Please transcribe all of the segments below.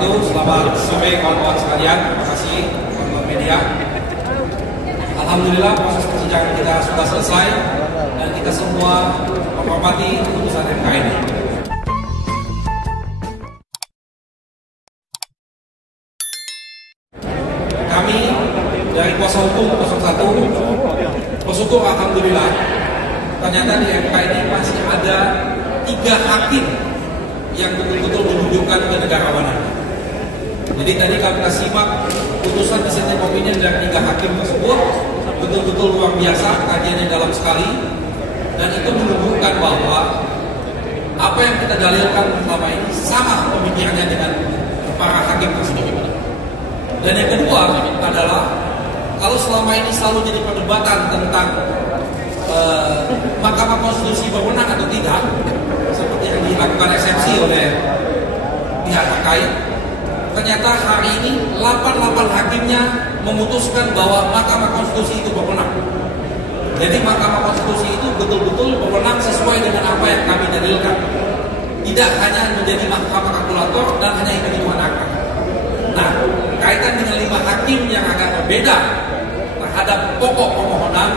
wabarakatuh. Selamat sore kawan-kawan sekalian. Terima kasih teman-teman media. Alhamdulillah proses persidangan kita sudah selesai dan kita semua menghormati putusan MK ini. Kami dari kuasa hukum 01 bersyukur alhamdulillah ternyata di MK ini masih ada 3 hakim yang betul-betul menunjukkan kenegarawanan. Jadi tadi kami simak putusan dissenting opinion dari 3 hakim tersebut betul-betul luar biasa, kajiannya dalam sekali, dan itu menunjukkan bahwa apa yang kita dalilkan selama ini sama pemikirannya dengan para hakim tersebut. Dan yang kedua adalah kalau selama ini selalu jadi perdebatan tentang Mahkamah Konstitusi berwenang atau tidak, seperti yang dilakukan eksepsi oleh pihak terkait, ternyata hari ini 88 hakimnya memutuskan bahwa Mahkamah Konstitusi itu berwenang. Jadi Mahkamah Konstitusi itu betul-betul berwenang sesuai dengan apa yang kami dalilkan. Tidak hanya menjadi mahkamah kalkulator dan hanya hitung-hitungan angka. Nah, kaitan dengan 5 hakim yang agak berbeda terhadap pokok permohonan,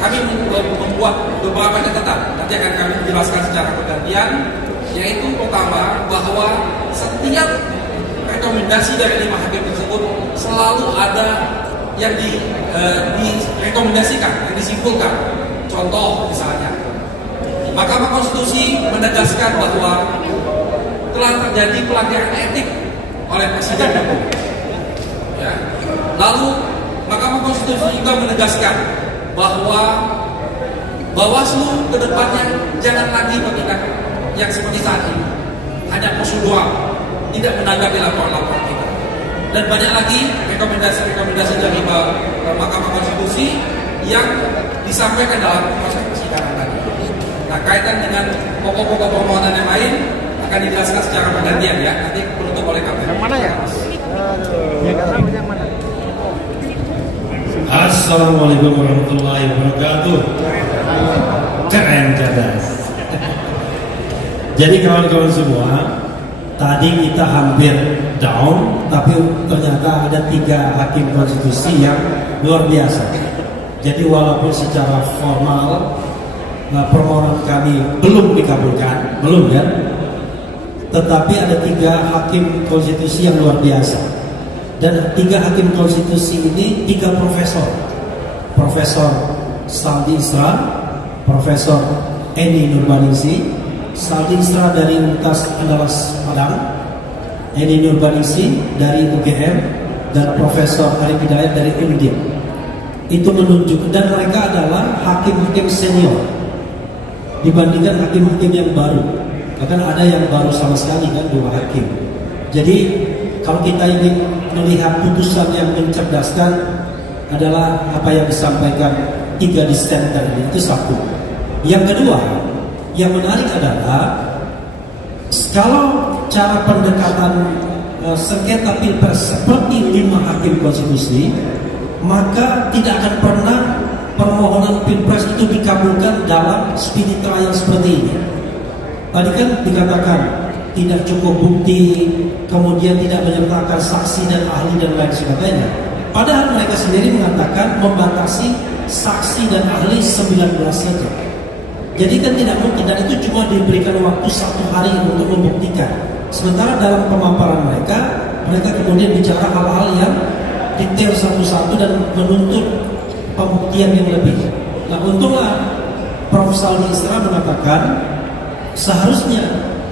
kami membuat beberapa catatan. Nanti akan kami jelaskan secara bergantian. Yaitu pertama, bahwa setiap rekomendasi dari 5 hakim tersebut selalu ada yang direkomendasikan, yang disimpulkan. Contoh misalnya, Mahkamah Konstitusi menegaskan bahwa telah terjadi pelanggaran etik oleh Presiden Jokowi. Ya. Lalu Mahkamah Konstitusi juga menegaskan bahwa Bawaslu ke depannya jangan lagi bertindak yang seperti saat ini, hanya prosedural, tidak menanggapi laporan-laporan kita. Dan banyak lagi rekomendasi-rekomendasi dari Mahkamah Konstitusi yang disampaikan dalam proses persidangan tadi. Nah, kaitan dengan pokok-pokok permohonan yang lain akan dijelaskan secara bergantian ya. Nanti penutup oleh kami. Yang mana ya? Yang mana? Assalamualaikum warahmatullahi wabarakatuh. Keren cerdas. Jadi kawan-kawan semua, tadi kita hampir down, tapi ternyata ada 3 hakim konstitusi yang luar biasa. Jadi walaupun secara formal permohonan kami belum dikabulkan, belum kan? Tetapi ada 3 hakim konstitusi yang luar biasa. Dan 3 hakim konstitusi ini 3 profesor. Profesor Saldi Isra, Profesor Eni Nurbaningsi. Saldi Isra dari Universitas Andalas Padang, Eni Nurbaningsi dari UGM, dan Profesor Arif Hidayat dari Undip. Itu menunjukkan, dan mereka adalah hakim-hakim senior dibandingkan hakim-hakim yang baru. Bahkan ada yang baru sama sekali kan, 2 hakim. Jadi kalau kita ingin melihat putusan yang mencerdaskan adalah apa yang disampaikan 3 dissenter ini, itu satu. Yang kedua, yang menarik adalah kalau cara pendekatan sengketa pilpres seperti 5 hakim konstitusi, maka tidak akan pernah permohonan pilpres itu dikabulkan dalam speedy trial seperti ini. Tadi kan dikatakan tidak cukup bukti, kemudian tidak menyertakan saksi dan ahli dan lain sebagainya. Padahal mereka sendiri mengatakan membatasi saksi dan ahli 19 saja. Jadi kan tidak mungkin, dan itu cuma diberikan waktu 1 hari untuk membuktikan. Sementara dalam pemaparan mereka kemudian bicara hal-hal yang detail satu-satu dan menuntut pembuktian yang lebih. Nah, untunglah Prof. Saldi Isra mengatakan seharusnya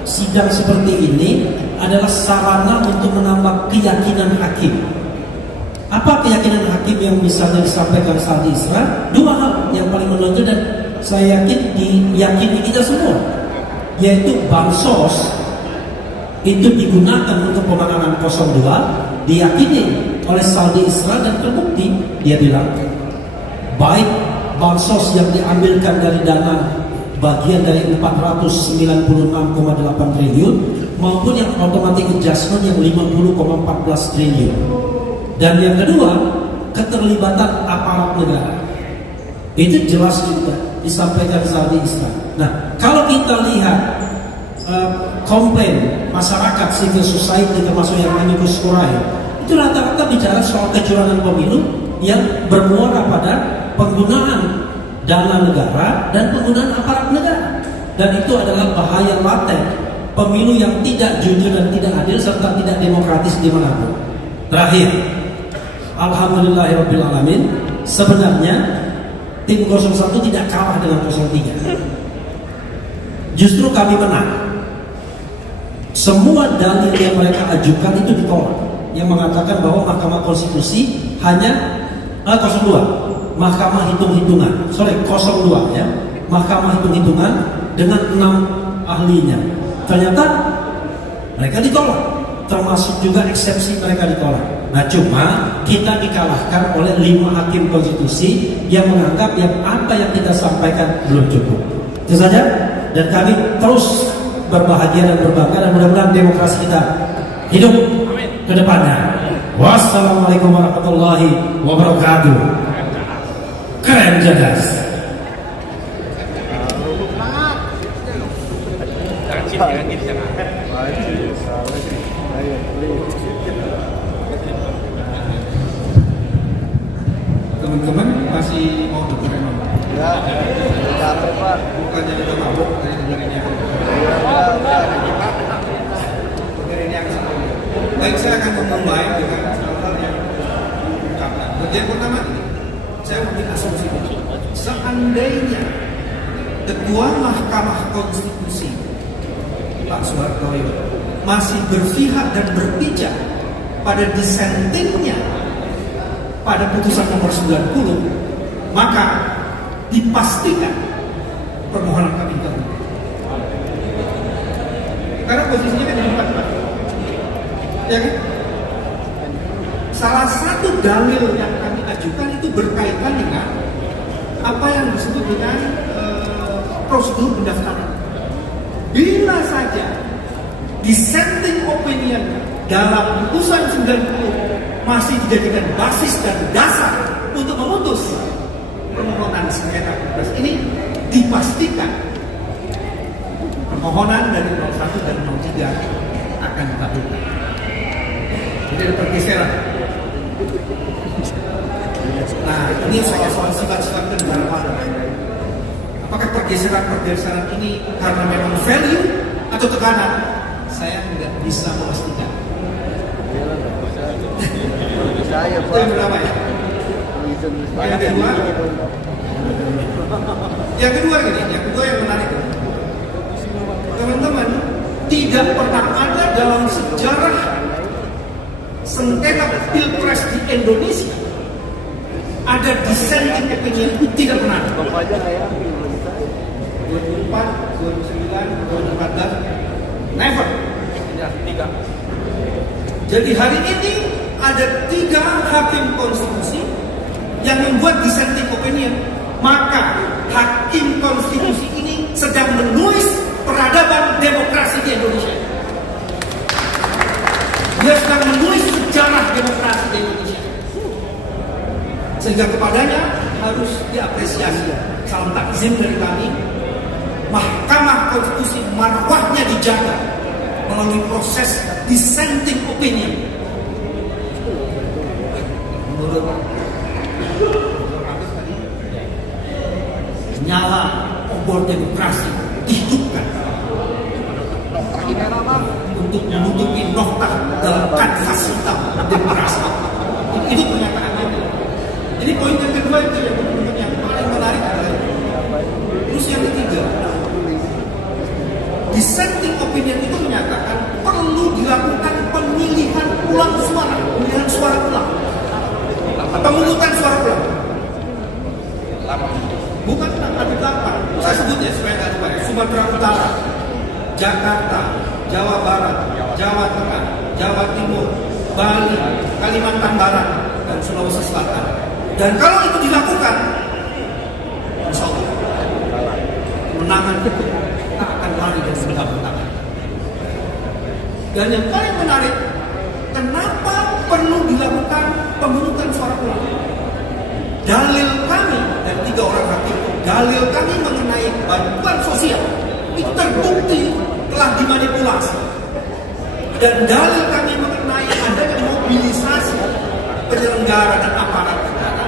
sidang seperti ini adalah sarana untuk menambah keyakinan hakim. Apa keyakinan hakim yang misalnya disampaikan Saldi Isra? 2 hal yang paling menonjol dan saya yakin diyakini kita semua, yaitu bansos itu digunakan untuk pemenangan 02, diyakini oleh Saldi Isra dan terbukti. Dia bilang baik bansos yang diambilkan dari dana bagian dari 496,8 triliun maupun yang automatic adjustment yang 50,14 triliun. Dan yang kedua, keterlibatan aparat negara. Itu jelas juga disampaikan Saldi Isra. Nah, kalau kita lihat komplain masyarakat civil society termasuk yang amicus curiae itu rata-rata bicara soal kecurangan pemilu yang bermuara pada penggunaan dana negara dan penggunaan aparat negara, dan itu adalah bahaya laten pemilu yang tidak jujur dan tidak adil serta tidak demokratis dimanapun. Terakhir, alhamdulillahirobbilalamin, sebenarnya tim 01 tidak kalah dengan 03. Justru kami menang. Semua dalil yang mereka ajukan itu ditolak, yang mengatakan bahwa Mahkamah Konstitusi hanya 02, Mahkamah hitung-hitungan, 02 ya, Mahkamah hitung-hitungan dengan 6 ahlinya. Ternyata mereka ditolak, termasuk juga eksepsi mereka ditolak. Nah, cuma kita dikalahkan oleh 5 hakim konstitusi yang menganggap yang apa yang kita sampaikan belum cukup. Itu saja, dan kami terus berbahagia dan berbangga, dan mudah-mudahan demokrasi kita hidup ke depannya. Wassalamualaikum warahmatullahi wabarakatuh. Keren cerdas. Teman-teman masih mau dengerin? Ya, capek Pak. Bukannya udah mabuk dengerin yang baik, saya akan memulai dengan hal-hal yang diungkapkan. Yang pertama, saya memiliki asumsi ini. Seandainya Ketua Mahkamah Konstitusi Pak Soehartoyo masih berpihak dan berpijak pada dissentingnya pada putusan nomor 90, maka dipastikan permohonan kami terima. Karena posisinya kan di depan, Pak. Ya kan? Salah satu dalil yang kami ajukan itu berkaitan dengan apa yang disebut dengan prosedur pendaftaran. Bila saja dissenting opinion dalam putusan 90 masih dijadikan basis dan dasar untuk memutus permohonan sengketa pilpres ini, dipastikan permohonan dari 01 dan 03 akan dikabulkan. Jadi ada pergeseran. Nah, ini soal sifat-sifat kenegaraan. Apakah pergeseran ini karena memang value atau tekanan? Saya tidak bisa memastikan. Itu yang pertama ya. Yang kedua yang menarik. Teman-teman, tidak pernah ada dalam sejarah sengketa pilpres di Indonesia ada dissenting opinion, tidak pernah. 2004, 2009, 2014, never. Tidak, 3. Jadi hari ini ada 3 hakim konstitusi yang membuat dissenting opinion. Maka hakim konstitusi ini sedang menulis peradaban demokrasi di Indonesia. Dia sedang menulis sejarah demokrasi di Indonesia. Sehingga kepadanya harus diapresiasi. Salam takzim dari kami. Mahkamah Konstitusi marwahnya dijaga melalui proses dissenting opinion. Menurut nyala obor demokrasi dihidupkan untuk menutupi noktah dalam kanvas hitam demokrasi. Itu pernyataannya. Jadi poin yang kedua itu yang paling menarik adalah. Terus yang ketiga, dissenting opinion itu menyatakan perlu dilakukan pemilihan suara ulang, pemungutan suara ulang. Bukan ada 8. Saya sebut ya supaya nggak lupa. Sumatera Utara, Jakarta, Jawa Barat, Jawa Tengah, Jawa Timur, Bali, Kalimantan Barat, dan Sulawesi Selatan. Dan kalau itu dilakukan, insya Allah kemenangan kita akan lari dari bentak-bentakan. Dan yang paling menarik, kenapa perlu dilakukan pemungutan suara ulang? Dalil kami dan 3 orang hakim, dalil kami mengenai bantuan sosial itu terbukti telah dimanipulasi. Dan dalil kami mengenai adanya mobilisasi penyelenggara dan aparat negara,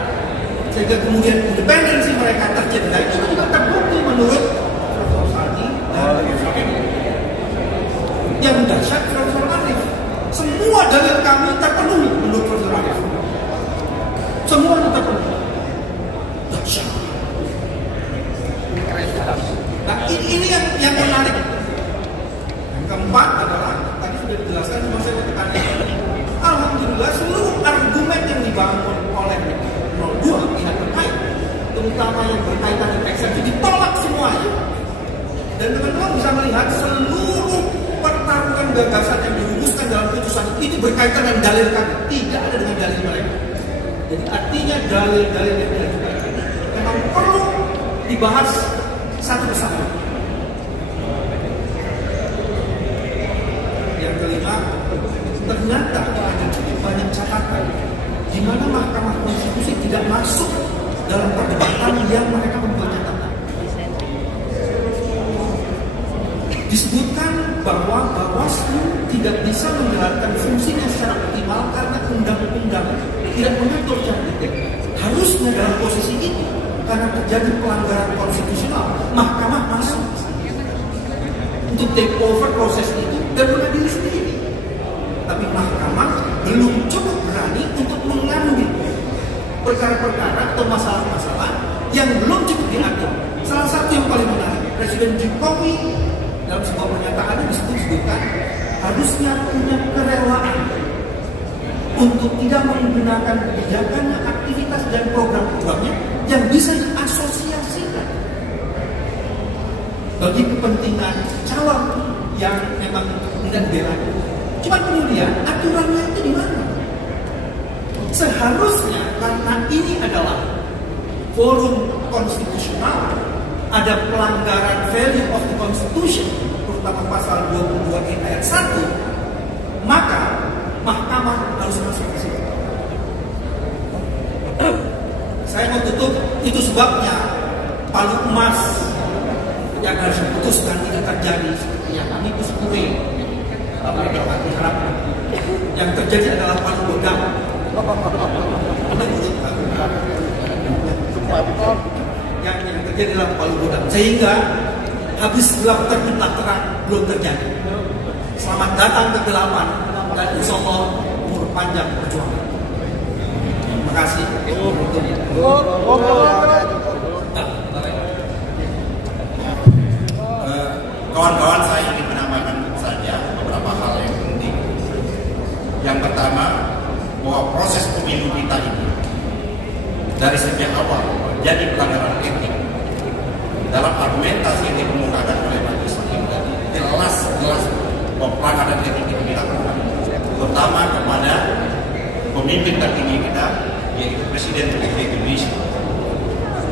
sehingga kemudian independensi mereka tercederai, itu juga terbukti menurut Profesor Sadi dan yang dahsyat Profesor Arif. Semua dalil kami terpenuhi menurut Profesor Arif. Semua terpenuhi. Dahsyat. Nah, ini yang menarik. Yang keempat adalah tadi sudah dijelaskan, cuma saya mau tekankan. Alhamdulillah seluruh argumen yang dibangun oleh 02 pihak terkait, terutama yang berkaitan dengan eksepsi, ditolak semuanya. Dan teman-teman bisa melihat seluruh pertarungan gagasan yang dirumuskan dalam putusan itu berkaitan dengan dalil kami, tidak ada dengan dalil mereka. Jadi artinya dalil-dalil yang diajukan ini memang perlu dibahas satu persatu. Yang kelima, ternyata ada cukup banyak catatan di mana Mahkamah Konstitusi tidak masuk dalam perdebatan yang mereka membuat catatan. Disebutkan bahwa Bawaslu tidak bisa menjalankan fungsinya secara optimal karena undang-undang tidak mengatur secara detail. Harusnya dalam posisi itu, karena terjadi pelanggaran konstitusional, Mahkamah masuk untuk take over proses itu dan mengadili sendiri. Tapi Mahkamah belum cukup berani untuk mengambil perkara-perkara atau masalah-masalah yang belum cukup diatur. Salah satu yang paling menarik, Presiden Jokowi dalam sebuah pernyataan disebutkan harusnya punya kerelaan untuk tidak menggunakan kebijakannya, aktivitas dan program-programnya yang bisa diasosiasikan bagi kepentingan calon yang memang tidak dibela. Cuma kemudian aturannya itu di mana? Seharusnya karena ini adalah forum konstitusional, ada pelanggaran value of the constitution, terutama pasal 22 ayat 1, maka Mahkamah harus masuk ke situ. Saya mau tutup, itu sebabnya palu emas yang harus diputuskan tidak terjadi seperti yang kami kuskure. Yang terjadi adalah palu godam. Yang terjadi adalah palu godam, sehingga habis gelap terbitlah terang belum terjadi. Selamat datang ke gelapan dan insya Allah umur panjang perjuangan. Terima kasih. Kawan-kawan, saya ingin menambahkan saja beberapa hal yang penting. Yang pertama, bahwa proses pemilu kita ini dari sejak awal jadi pelanggaran etik. Dalam argumentasi yang dikemukakan oleh Majelis Hakim tadi, jelas bahwa pelanggaran etik itu dilakukan, terutama kepada pemimpin tertinggi kita, yaitu Presiden Republik Indonesia.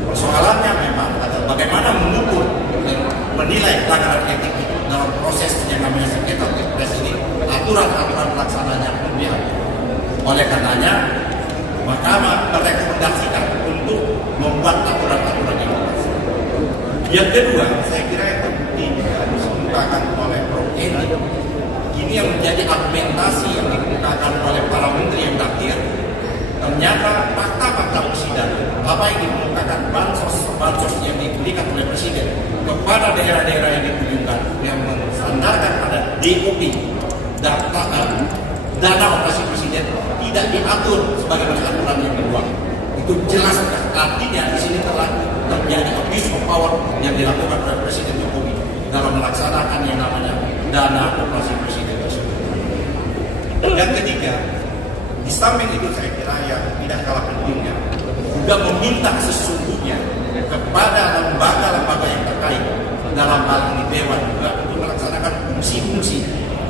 Persoalannya memang adalah bagaimana mengukur dan menilai pelanggaran etik itu dalam proses yang namanya sengketa pilpres ini, aturan-aturan pelaksananya belum. Oleh karenanya, Mahkamah merekomendasikan untuk membuat aturan-aturan yang jelas. Yang kedua, saya kira yang penting harus dikemukakan oleh Prof. Edi. Ini yang menjadi argumentasi yang dikemukakan oleh para menteri yang terakhir. Ternyata fakta-fakta persidangan, apa yang dikemukakan bansos yang diberikan oleh Presiden kepada daerah-daerah yang ditunjukkan yang mensandarkan pada DOP, dana operasi Presiden, tidak diatur sebagaimana aturan yang dibuat. Itu jelas, artinya di sini telah terjadi abuse of power yang dilakukan oleh Presiden Jokowi dalam melaksanakan yang namanya dana operasi Presiden tersebut. Yang ketiga, di samping itu saya kira yang tidak kalah pentingnya juga meminta sesungguhnya kepada lembaga-lembaga yang terkait dalam hal ini Dewan juga untuk melaksanakan fungsi-fungsi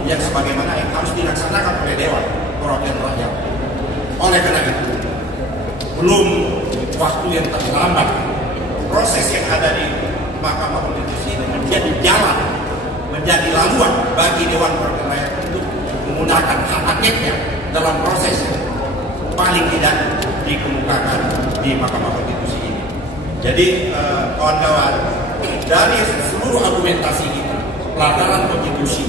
yang sebagaimana yang harus dilaksanakan oleh Dewan Perwakilan Rakyat. Oleh karena itu, belum waktu yang terlambat, proses yang ada di Mahkamah Konstitusi ini menjadi jalan, menjadi laluan bagi Dewan Perwakilan Rakyat untuk menggunakan hak angketnya dalam proses paling tidak dikemukakan di Mahkamah Konstitusi ini. Jadi kawan-kawan, dari seluruh argumentasi kita, pelanggaran konstitusi,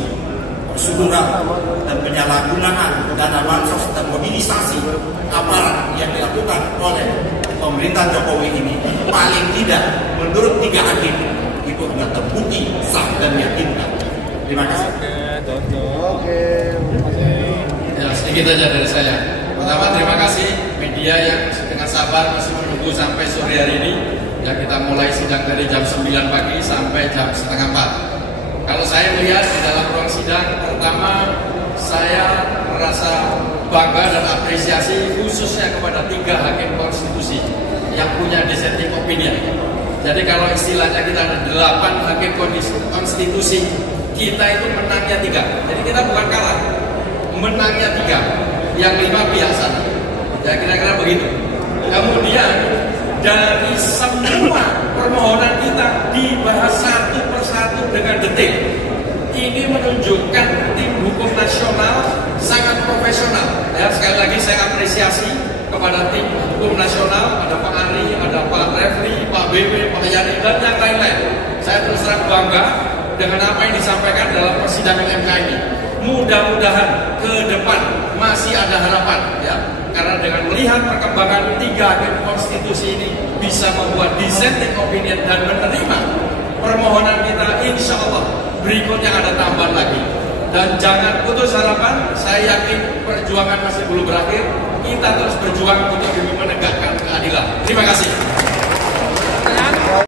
persuduran, dan penyalahgunaan dana bansos dan mobilisasi aparat yang dilakukan oleh pemerintah Jokowi ini paling tidak menurut 3 hakim itu sudah terbukti sah dan meyakinkan. Terima kasih. Oke. Ya, sedikit aja dari saya. Pertama, terima kasih media yang dengan sabar masih menunggu sampai sore hari ini. Ya, kita mulai sidang dari jam 9 pagi sampai jam setengah 4. Kalau saya melihat di dalam ruang sidang, pertama saya merasa bangga dan apresiasi khususnya kepada 3 hakim konstitusi yang punya dissenting opinion. Jadi kalau istilahnya kita ada 8 hakim konstitusi, kita itu menangnya 3. Jadi kita bukan kalah, menangnya 3. Yang 5 biasa. Ya kira-kira begitu. Kemudian dari semua permohonan kita dibahas satu persatu dengan detail. Ini menunjukkan tim hukum nasional sangat profesional. Ya, sekali lagi saya apresiasi kepada tim hukum nasional, ada Pak Ari, ada Pak Refli, Pak BB, Pak Yani, dan yang lain-lain. Saya terus terang bangga dengan apa yang disampaikan dalam persidangan MK ini. Mudah-mudahan ke depan masih ada harapan, ya. Karena dengan melihat perkembangan 3 hakim konstitusi ini bisa membuat dissenting opinion dan menerima permohonan kita, insya Allah berikutnya ada tambahan lagi. Dan jangan putus harapan, saya yakin perjuangan masih belum berakhir. Kita terus berjuang untuk menegakkan keadilan. Terima kasih.